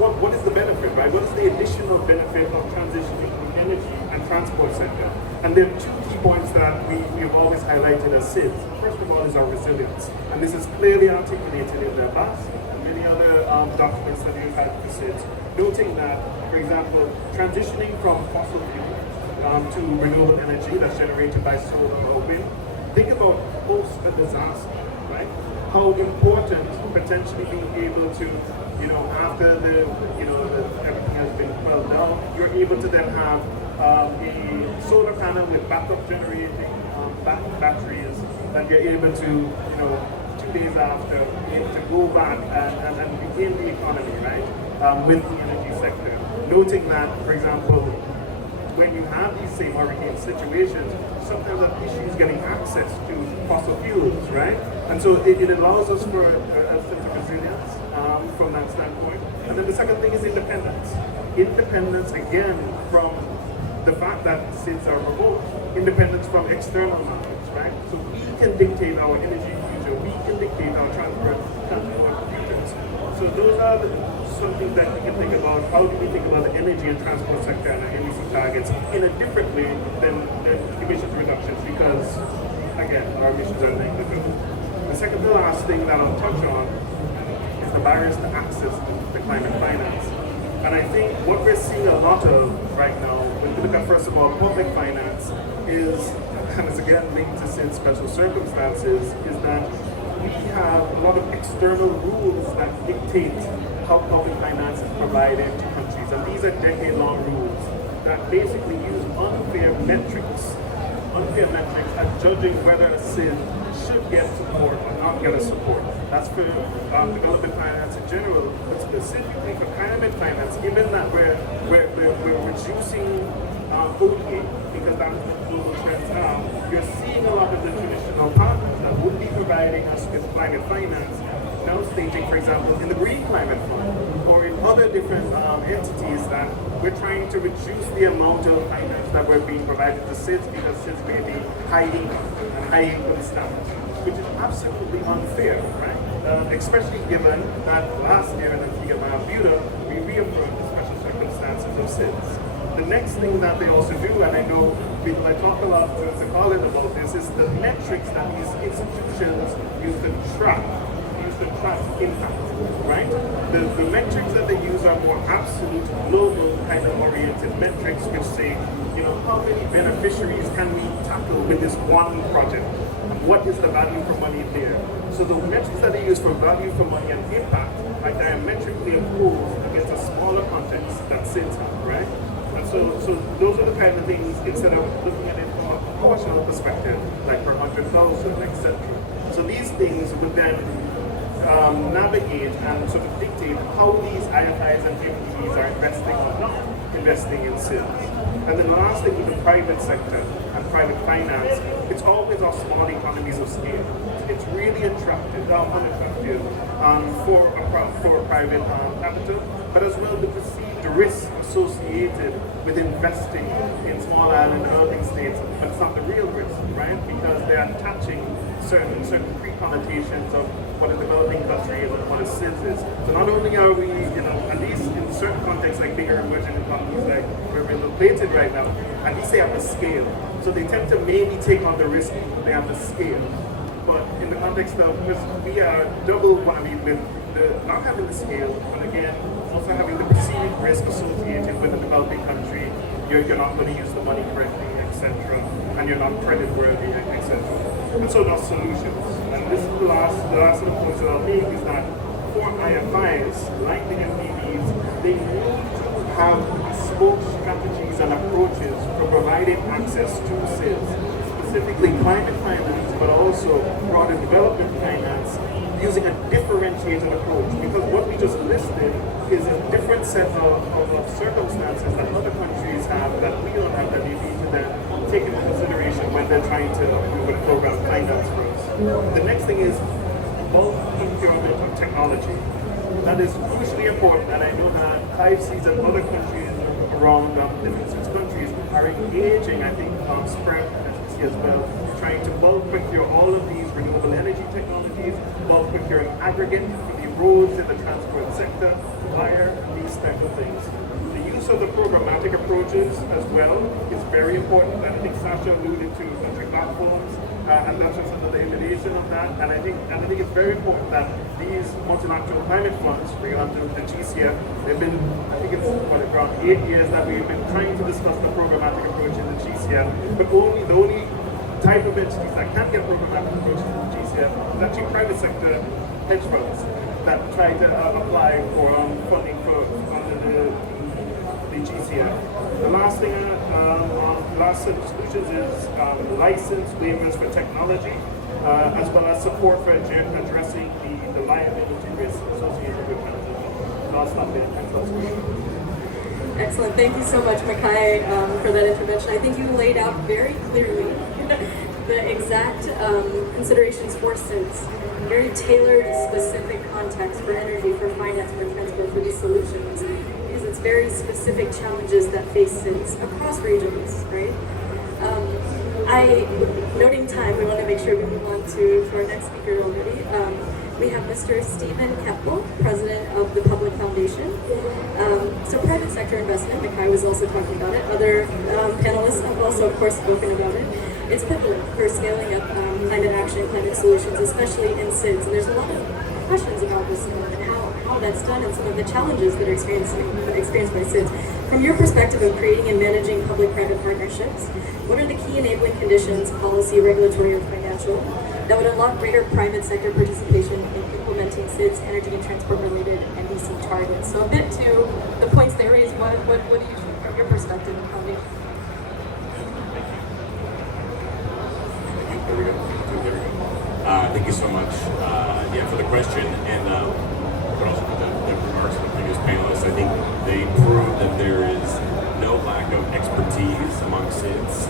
what is the benefit, right? What is the additional benefit of transitioning the energy and transport sector? And there are 2 key points that we've always highlighted as SIDS. First of all is our resilience. And this is clearly articulated in the BAS and many other documents that we've had for SIDS, noting that, for example, transitioning from fossil fuel to renewable energy that's generated by solar or wind, think about post a disaster, right? how important potentially being able to, after everything has been quelled down, you're able to then have a solar panel with backup generating batteries that you're able to, 2 days after, able to go back and begin the economy, right, with the energy sector. Noting that, for example, when you have these same hurricane situations, sometimes have issues getting access to fossil fuels, right? And so it allows us for a sense of resilience from that standpoint. And then the second thing is independence. Independence, again, from the fact that SIDS are remote, independence from external markets, right? So we can dictate our energy future, we can dictate our transport futures. So those are some things that we can think about. How do we think about the energy and transport sector and our NDC targets in a different way than emissions reductions? Because, again, our emissions are negligible. The second to last thing that I'll touch on is the barriers to access to climate finance. And I think what we're seeing a lot of right now, when we look at first of all public finance, is, and it's again linked to SIDS special circumstances, is that we have a lot of external rules that dictate how public finance is provided to countries. And these are decade-long rules that basically use unfair metrics at judging whether a SID should get support or not get a support. That's for development finance in general, but specifically for climate finance, given that we're reducing ODA, because that's what global trends are, you're seeing a lot of the traditional partners that would be providing us with climate finance now stating, for example, in the Green Climate Fund or in other different entities that we're trying to reduce the amount of finance that we're being provided to SIDS because SIDS may be high income and high income status, which is absolutely unfair, right? Especially given that last year in the Bermuda, we reaffirmed the special circumstances of SIDS. The next thing that they also do, and I know I talk a lot to Colin about this, is the metrics that these institutions use to track impact, right? The metrics that they use are more absolute, global kind of oriented metrics, which say, how many beneficiaries can we tackle with this one project? What is the value for money there? So the metrics that they use for value for money and impact are diametrically opposed against a smaller context that SIDS have, right? And so those are the kind of things, instead of looking at it from a proportional perspective, like per 100,000, etc. So these things would then navigate and sort of dictate how these IFIs and MPs are investing or not investing in SIDS. And then the last thing with the private sector and private finance, it's always our small economies of scale. It's really unattractive for a private capital, but as well the perceived risk associated with investing in small island urban states, but it's not the real risk, right? Because they're attaching certain pre-connotations of what a developing country is and what a SIDS is. So not only are we, at least in certain contexts like bigger emerging economies like where we're located right now, at least they have the scale. So they tend to maybe take on the risk, they have the scale. But in the context of, because we are double whammy with not having the scale, and again, also having the perceived risk associated with a developing country, you're not going to use the money correctly, etc., and you're not credit worthy, etc. And so those solutions. And this is the last of the points that I'll make is that for IFIs, like the MPBs, they need to have bespoke strategies and approaches for providing access to SIDS, specifically climate finance, but also broader development finance, using a differentiated approach. Because what we just listed is a different set of circumstances that other countries have that we don't have, that we need to then take into consideration when they're trying to approve a program finance for us. The next thing is bulk procurement of technology. That is crucially important, and I know that IFCs and other countries around different countries are engaging, I think, SPREP as well, trying to bulk procure all of these renewable energy technologies, bulk procuring aggregate for the roads in the transport sector, wire, these type of things. The use of the programmatic approaches as well is very important, and I think Sasha alluded to country platforms, and that's just another emanation of that. And I think it's very important that these multilateral climate funds, for example, the GCF, they've been, I think it's around 8 years that we've been trying to discuss the programmatic approach in the GCF, but the only type of entities that can get programmatic approaches from GCF is actually private sector hedge funds that try to apply for funding for under the GCF. The last thing last set of solutions is license waivers for technology, as well as support for addressing the liability risks associated with transition. I'll stop there. Thanks a lot. Excellent. Thank you so much, Makai, for that intervention. I think you laid out very clearly the exact considerations for SIDS, very tailored, specific context for energy, for finance, for transport, for these solutions, because it's very specific challenges that face SIDS across regions, right? Noting time, we want to make sure we move on to our next speaker already. We have Mr. Stephen Keppel, President of the Public Foundation. So private sector investment, Makai was also talking about it. Other panelists have also, of course, spoken about it. It's pivotal for scaling up climate action, climate solutions, especially in SIDS. And there's a lot of questions about this and how that's done and some of the challenges that are experienced by SIDS. From your perspective of creating and managing public-private partnerships, what are the key enabling conditions, policy, regulatory, or financial, that would unlock greater private sector participation in implementing SIDS energy and transport-related NDC targets? So a bit to the points they raised, what do you think from your perspective of foundation? There we go. Thank you so much for the question, and but also for the remarks of the previous panelists. I think they prove that there is no lack of expertise among SIDS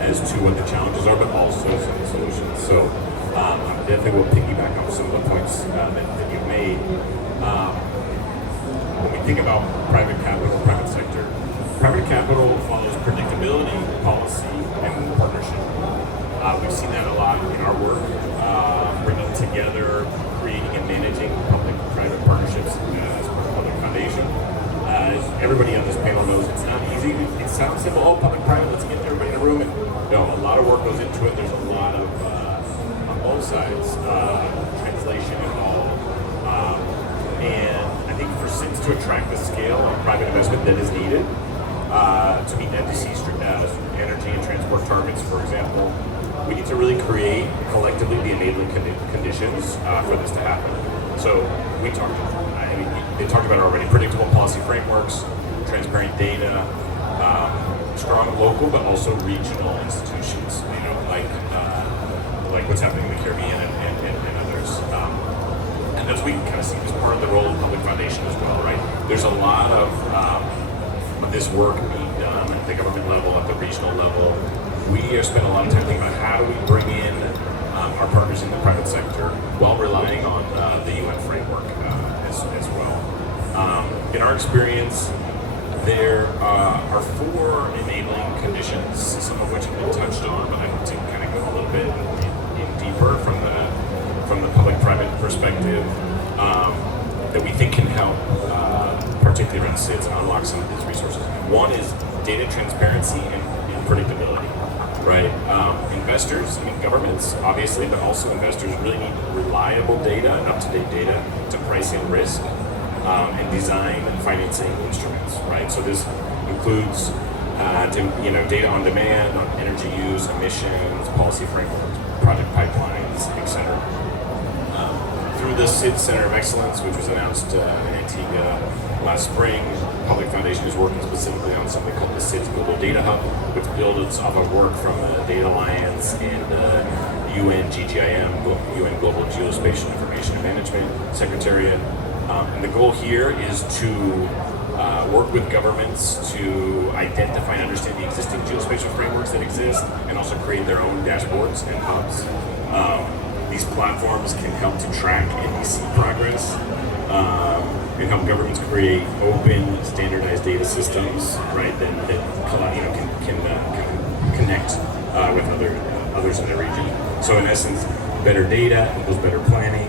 as to what the challenges are, but also some of the solutions. So I definitely will piggyback on some of the points that you've made. When we think about private capital, private capital follows predictability, policy, and partnership. We've seen that a lot in our work, bringing together, creating and managing public-private partnerships as part of the Public Foundation. As everybody on this panel knows, it's not easy. It sounds simple, oh, public-private, let's get everybody in a room. And no, a lot of work goes into it. There's a lot of, on both sides, translation involved. And I think for SIDS to attract the scale of private investment that is needed to meet NDC energy and transport targets, for example, we need to really create collectively the enabling conditions for this to happen. So they talked about it already, predictable policy frameworks, transparent data, strong local but also regional institutions, like what's happening in the Caribbean and others. And as we kind of see as part of the role of Public Foundation as well, right? There's a lot of this work being done at the government level, at the regional level. We have spent a lot of time thinking about how do we bring in our partners in the private sector while relying on the UN framework as well. In our experience, there are 4 enabling conditions, some of which have been touched on, but I want to kind of go a little bit in deeper from the public-private perspective that we think can help, particularly around SIDS, and unlock some of these resources. One is data transparency and predictability. Right, investors, governments, obviously, but also investors really need reliable data and up-to-date data to price in risk and design financing instruments. Right, so this includes data on demand, on energy use, emissions, policy frameworks, project pipelines, etc. Through the SIDS Center of Excellence, which was announced in Antigua last spring, Public Foundation is working specifically on something called the SIDS Global Data Hub, which builds off of work from the Data Alliance and the UN GGIM, UN Global Geospatial Information and Management Secretariat. And the goal here is to work with governments to identify and understand the existing geospatial frameworks that exist and also create their own dashboards and hubs. These platforms can help to track NDC progress and help governments create open, standardized data systems, right? That can connect with others in the region. So in essence, better data equals better planning,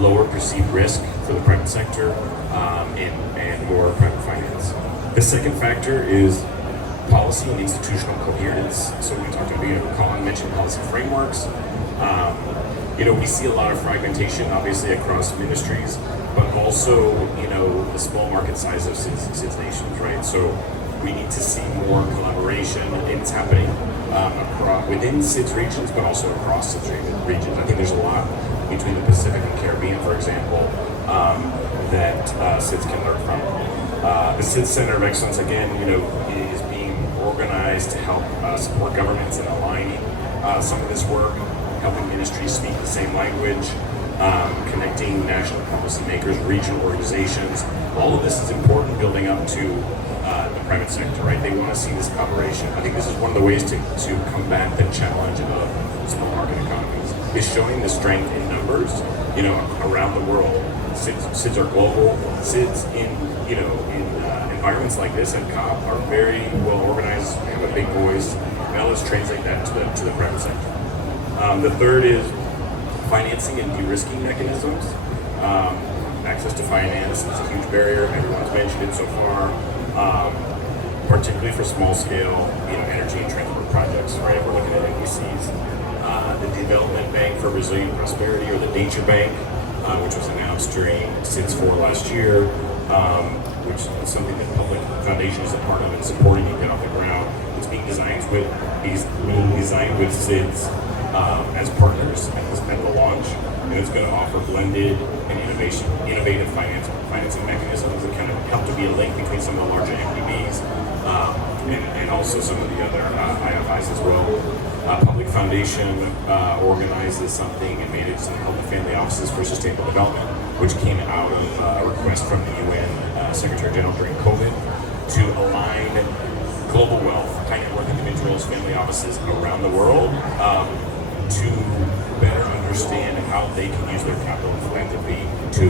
lower perceived risk for the private sector, and more private finance. The second factor is policy and institutional coherence. So we talked about, Colin mentioned policy frameworks. We see a lot of fragmentation, obviously, across ministries, but also, the small market size of SIDS nations, right? So We need to see more collaboration. It's happening within SIDS regions, but also across SIDS regions. I think there's a lot between the Pacific and Caribbean, for example, that SIDS can learn from. The SIDS Center of Excellence, again, is being organized to help support governments in aligning some of this work, helping ministries speak the same language, connecting national policymakers, regional organizations. All of this is important building up to the private sector, right? They want to see this collaboration. I think this is one of the ways to combat the challenge of small market economies, is showing the strength in numbers, around the world. SIDS are global. SIDS in environments like this at COP are very well organized, have a big voice. Now let's translate that to the private sector. The third is financing and de-risking mechanisms. Access to finance is a huge barrier. Everyone's mentioned it so far, particularly for small-scale, energy and transport projects. Right, we're looking at NDCs. The Development Bank for Resilient Prosperity, or the Nature Bank, which was announced during SIDS 4 last year, which is something that Public Foundation is a part of and supporting to get off the ground. It's being designed with SIDS as partners at the launch, and it's going to offer blended and innovative financing mechanisms that kind of help to be a link between some of the larger MPBs and also some of the other IFIs as well. Public Foundation organizes something and manages something called the Family Offices for Sustainable Development, which came out of a request from the UN Secretary General during COVID to align global wealth, high net worth individuals, family offices around the world to better understand how they can use their capital and philanthropy to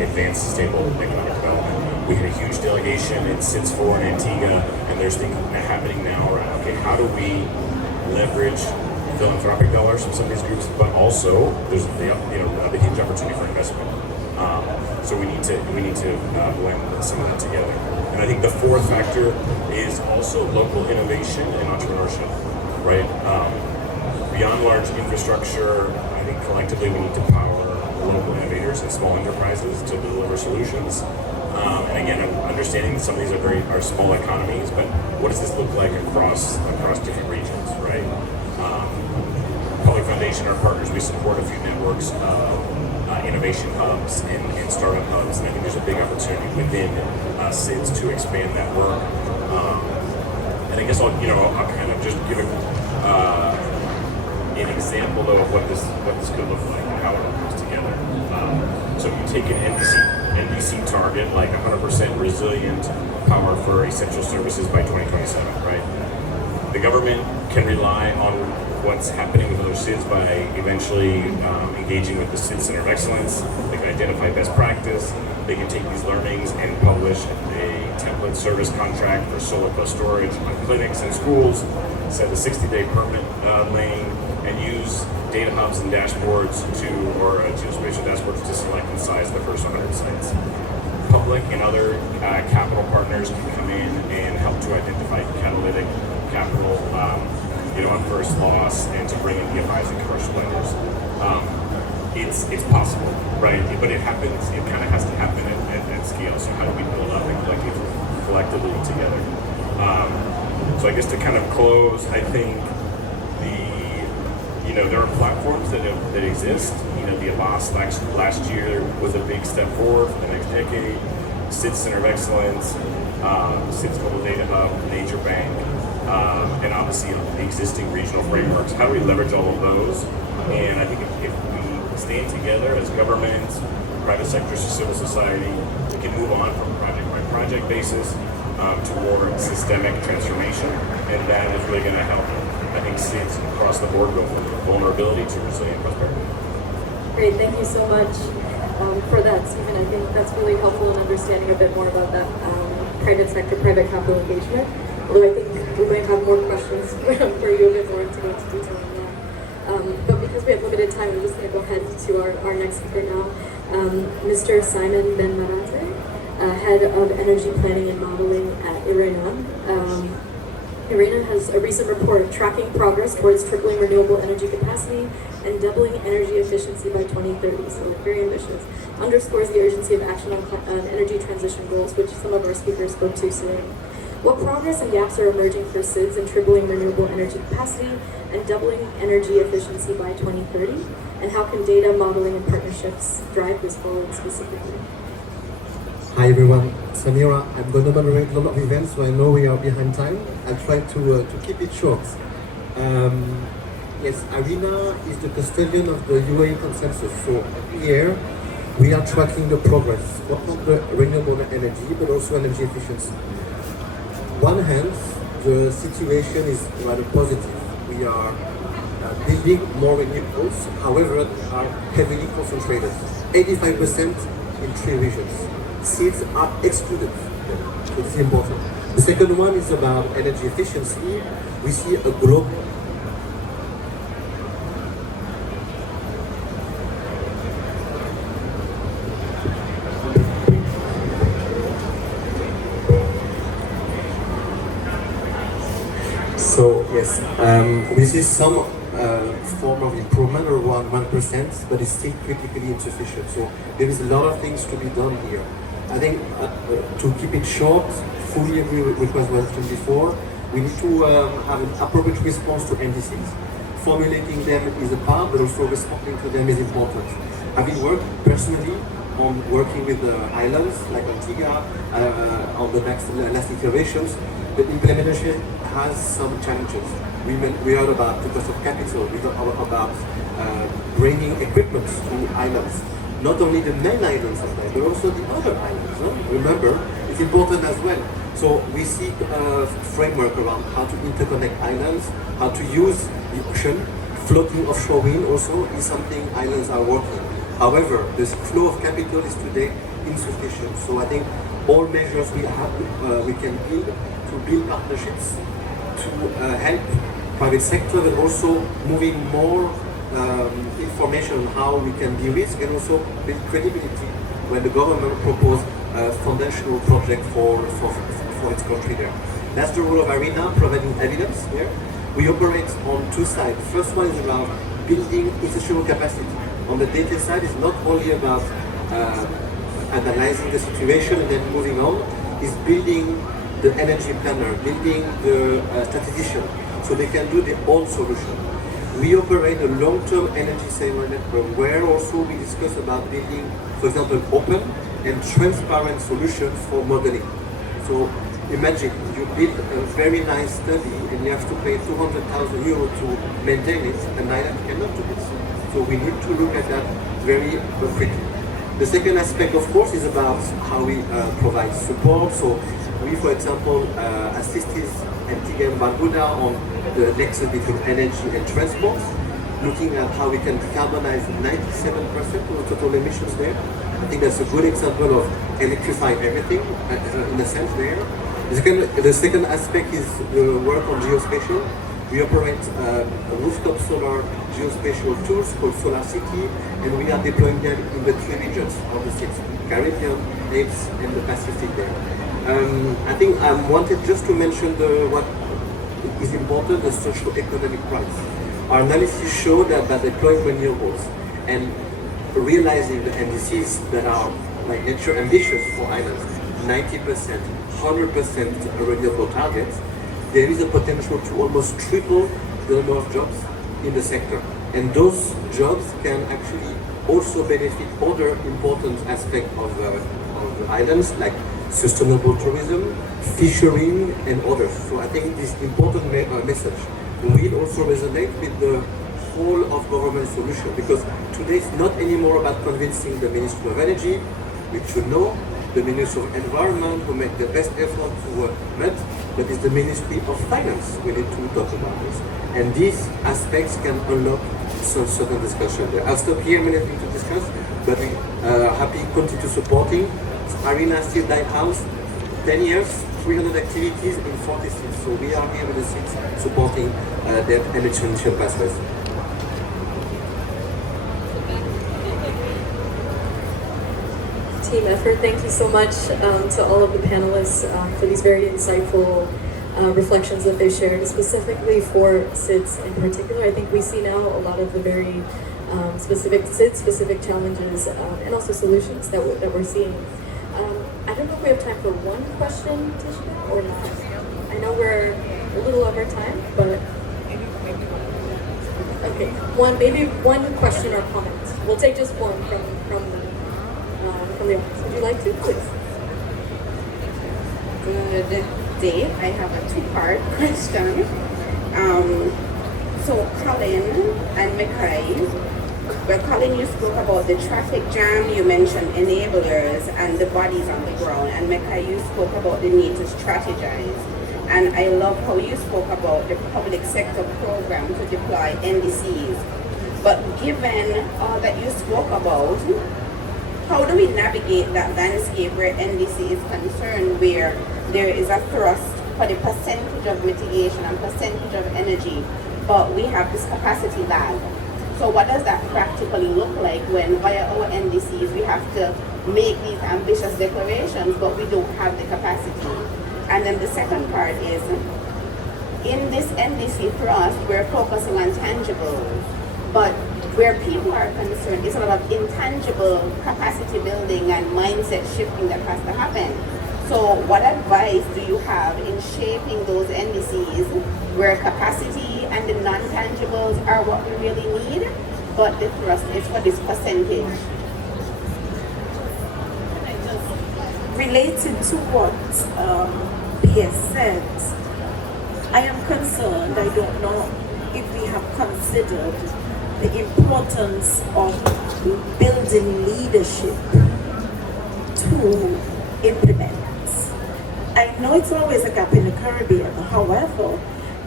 advance sustainable economic development. We had a huge delegation in SIDS 4 in Antigua, and there's things happening now around, okay, how do we leverage philanthropic dollars from some of these groups, but also there's the huge opportunity for investment. So we need to blend some of that together. And I think the fourth factor is also local innovation and entrepreneurship, right? Beyond large infrastructure, I think collectively we need to power local innovators and small enterprises to deliver solutions. And again, I'm understanding that some of these are small economies, but what does this look like across different regions, right? Public Foundation, our partners, we support a few networks of innovation hubs and startup hubs, and I think there's a big opportunity within SIDS to expand that work. And I guess I'll kind of just give an example though of what this could look like and how it all comes together. So if you take an NDC target, like 100% resilient power for essential services by 2027, right? The government can rely on what's happening with other SIDS by eventually engaging with the SIDS Center of Excellence. They can identify best practice. They can take these learnings and publish a template service contract for solar plus storage on clinics and schools, set a 60-day permit lane, and use data hubs and dashboards or geospatial dashboards to select and size the first 100 sites. Public and other capital partners can come in and help to identify catalytic capital on first loss and to bring in DFIs and commercial lenders. It's possible, right? But it happens, it kind of has to happen at scale. So how do we build up and collectively together? So I guess to kind of close, I think there are platforms that exist. The Abbas last year was a big step forward for the next decade. SIDS Center of Excellence, SIDS Global Data Hub, Nature Bank, and obviously the existing regional frameworks. How do we leverage all of those? And I think if we stand together as governments, private sector, civil society, we can move on from a project-by-project basis toward systemic transformation, and that is really going to help, I think, SIDS across the board go from vulnerability to resilient prosperity. Great, thank you so much for that, Stephen. I think that's really helpful in understanding a bit more about that private sector, private capital engagement. Although I think we might have more questions for you a bit more to go into detail on that. But because we have limited time, we're just going to go ahead to our next speaker now. Mr. Simon Ben Marate, Head of Energy Planning and Modeling at IRENA. IRENA has a recent report tracking progress towards tripling renewable energy capacity and doubling energy efficiency by 2030, so very ambitious. Underscores the urgency of action on energy transition goals, which some of our speakers spoke to today. What progress and gaps are emerging for SIDS in tripling renewable energy capacity and doubling energy efficiency by 2030? And how can data modeling and partnerships drive this forward specifically? Hi everyone, Samira. I'm going to moderate a lot of events, so I know we are behind time. I'll try to keep it short. Yes, IRENA is the custodian of the UAE consensus. So here we are tracking the progress, not on the renewable energy, but also energy efficiency. On one hand, the situation is rather positive. We are building more renewables, however, they are heavily concentrated. 85% in 3 regions. SIDS are excluded. It's important. The second one is about energy efficiency. We see a global So yes, we see some form of improvement around 1%, but it's still critically insufficient. So there is a lot of things to be done here. I think to keep it short, fully agree with what was mentioned before. We need to have an appropriate response to NDCs. Formulating them is a part, but also responding to them is important. Having worked personally on working with the islands like Antigua on the last iterations, the implementation has some challenges. We heard about the cost of capital, we heard about bringing equipment to islands. Not only the main islands of that, but also the other islands. Remember, it's important as well. So we seek a framework around how to interconnect islands, how to use the ocean. Floating offshore wind also is something islands are working. However, the flow of capital is today insufficient. So I think all measures we can build to build partnerships to help private sector, but also moving more information on how we can de-risk and also build credibility when the government proposes a foundational project for its country there. That's the role of IRENA, providing evidence here. We operate on 2 sides. The first one is around building institutional capacity. On the data side, it's not only about analyzing the situation and then moving on, it's building the energy planner, building the statistician, so they can do their own solution. We operate a long-term energy saver network where also we discuss about building, for example, open and transparent solutions for modeling. So imagine you build a very nice study and you have to pay 200,000 euros to maintain it, and island cannot do this. So we need to look at that very quickly. The second aspect, of course, is about how we provide support. So we, for example, assisted Antigua and Barbuda on the nexus between energy and transport, looking at how we can decarbonize 97% of the total emissions there. I think that's a good example of electrifying everything in a sense there. The second aspect is the work on geospatial. We operate rooftop solar geospatial tools called Solar City, and we are deploying them in the 3 regions of the 6, Caribbean, Apes, and the Pacific there. I think I wanted just to mention what is important, the socio-economic price. Our analysis showed that by deploying renewables and realizing the NDCs that are by nature ambitious for islands, 90%, 100% renewable targets, there is a potential to almost triple the number of jobs in the sector. And those jobs can actually also benefit other important aspects of the islands, like sustainable tourism, fishing, and others. So I think this important message will also resonate with the whole of government solution, because today it's not anymore about convincing the Ministry of Energy, which should know, the Ministry of Environment, who make the best effort to met, but it's the Ministry of Finance we need to talk about this. And these aspects can unlock some certain discussion there. I'll stop here, many things to discuss, but we are happy to continue supporting. IRENA still Lighthouse, 10 years, 300 activities in 40 cities. So we are here with the cities supporting their energy transition pathways. Team effort. Thank you so much to all of the panelists for these very insightful reflections that they shared, specifically for SIDS in particular. I think we see now a lot of the very specific SIDS-specific challenges and also solutions that we're seeing. I don't know if we have time for one question, Tishka, or not. I know we're a little over time, but okay, maybe one question or comment. We'll take just one from the audience. Would you like to, please? Good day. I have a two-part question. So Colin and Mackay, well, Colin, you spoke about the traffic jam, you mentioned enablers and the bodies on the ground, and Mackay, you spoke about the need to strategize. And I love how you spoke about the public sector program to deploy NDCs. But given all that you spoke about, how do we navigate that landscape where NDC is concerned, where there is a thrust for the percentage of mitigation and percentage of energy, but we have this capacity lag? So what does that practically look like when via our NDCs we have to make these ambitious declarations, but we don't have the capacity? And then the second part is, in this NDC thrust, we're focusing on tangibles, but where people are concerned, it's a lot of intangible capacity building and mindset shifting that has to happen. So what advice do you have in shaping those NDCs where capacity and the non-tangibles are what we really need, but the thrust is for this percentage? Related to what PS said, I am concerned. I don't know if we have considered the importance of building leadership to implement. I know it's always a gap in the Caribbean, however,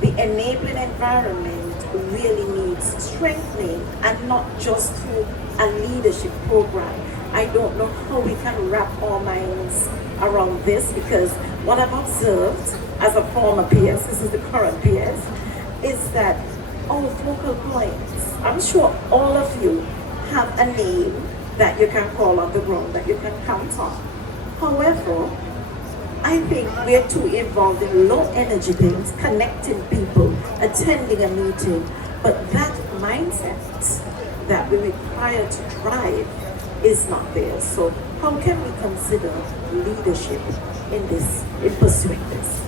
the enabling environment really needs strengthening, and not just through a leadership program. I don't know how we can wrap our minds around this, because what I've observed as a former PS, this is the current PS, is that our focal points, I'm sure all of you have a name that you can call on the ground, that you can count on. However, I think we're too involved in low energy things, connecting people, attending a meeting, but that mindset that we require to drive is not there. So how can we consider leadership in pursuing this?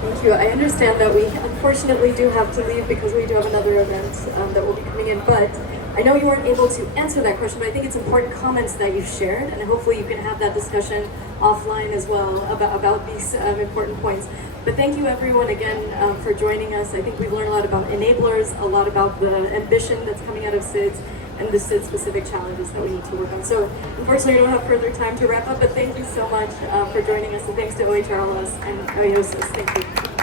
Thank you. I understand that we unfortunately do have to leave because we do have another event that will be coming in, but I know you weren't able to answer that question, but I think it's important comments that you shared, and hopefully you can have that discussion offline as well about these important points. But thank you everyone again for joining us. I think we've learned a lot about enablers, a lot about the ambition that's coming out of SIDS, and the SIDS specific challenges that we need to work on. So unfortunately we don't have further time to wrap up, but thank you so much for joining us, and thanks to OHRLS and IOSIS. Thank you.